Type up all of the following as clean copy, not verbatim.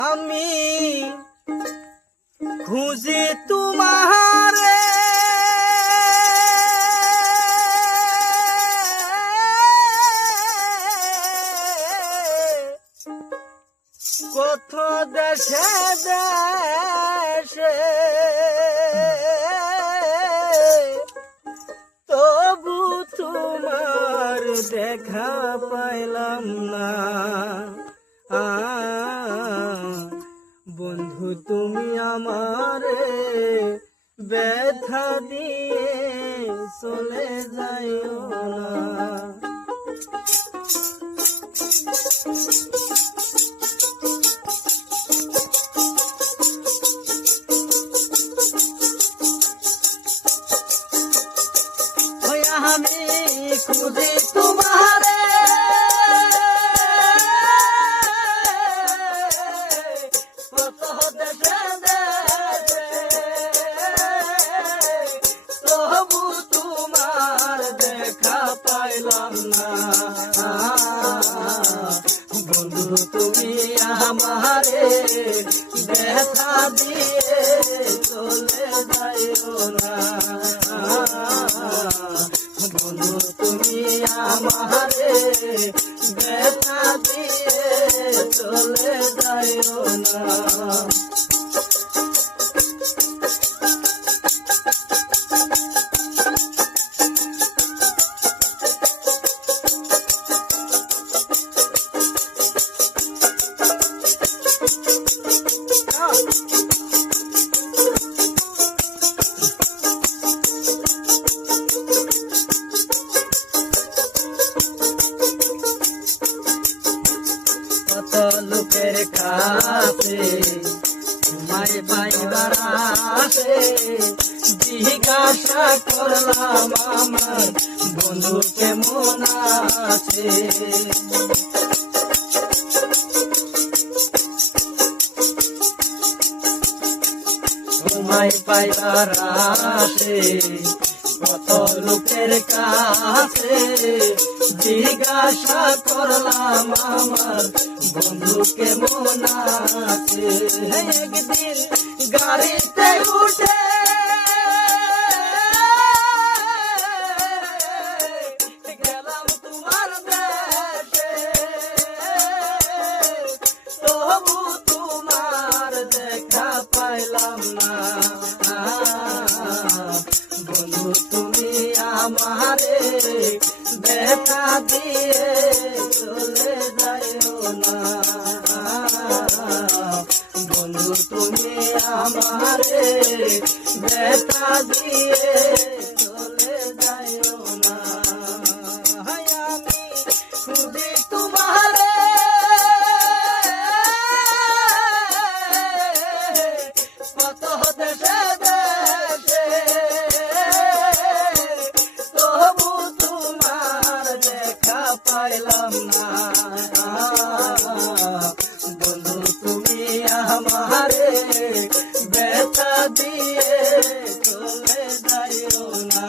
আমি খুঁজি তোমারে কত দেশে দেশে, তবু তোমার দেখা পাইলাম না। বন্ধু তুমি আমারে ব্যথা দিয়ে চলে যাইও না। আমি খুঁজি তোমারে কত দেশে দেশে, তবু তোমার দেখা পাইলাম না। বন্ধু তুমি আমারে ব্যথা দিয়ে চলে যাইও না। বন্ধু তুমি আমারে ব্যথা দিয়ে চলে যাইও না। কত লোকের কাছে তোমায় পাইবার আসে, জিজ্ঞাসা করলাম আমার বন্ধু কেমন আছে। তোমায় পাইবার আসে কত লোকের কাছে, জিজ্ঞাসা করলাম আমার বন্ধু কেমন আছে। একদিন গাড়িতে উঠে গেলাম তোমার দেশে, তবু তোমার দেখা পাইলাম না। বন্ধু তুমি আমারে ব্যথা দিয়ে চলে যাইও না। বন্ধু তুমি আমারে ব্যথা দিয়ে চলে যাইও না। আমি খুঁজি তোমারে কত দেশে দেশে, তবু তোমার দেখা পাইলাম না। বন্ধু তুমি আমারে ব্যথা দিয়ে চলে যাইও না।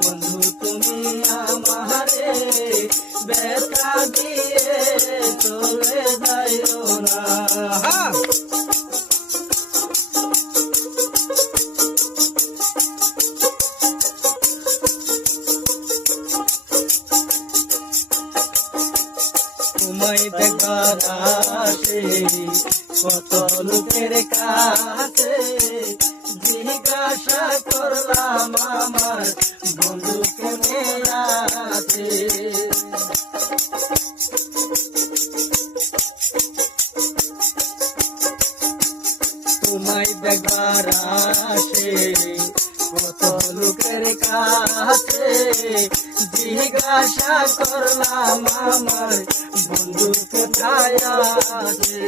বন্ধু তুমি আমারে ব্যথা দিয়ে চলে যাইও না। তোমায় দেখবার আসে কত লোকের কাছে, জিজ্ঞাসা করলাম আমার বন্ধু কেমন আছে। তোমায় দেখবার আসে কত লোকের কাছে, জিজ্ঞাসা করলাম আমার বন্ধু কোথায় আছে।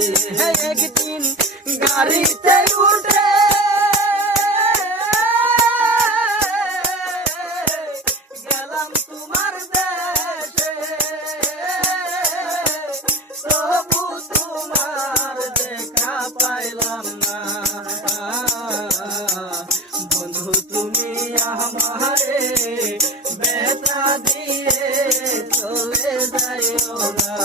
একদিন গাড়িতে উঠে গেলাম তোমার দেশে, তবু তোমার দেখা পাইলাম না। বন্ধু তুমি আমারে ব্যথা দিয়ে চলে যাইও না।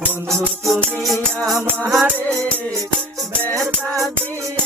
বন্ধু তুমি আমারে ব্যথা দিয়ে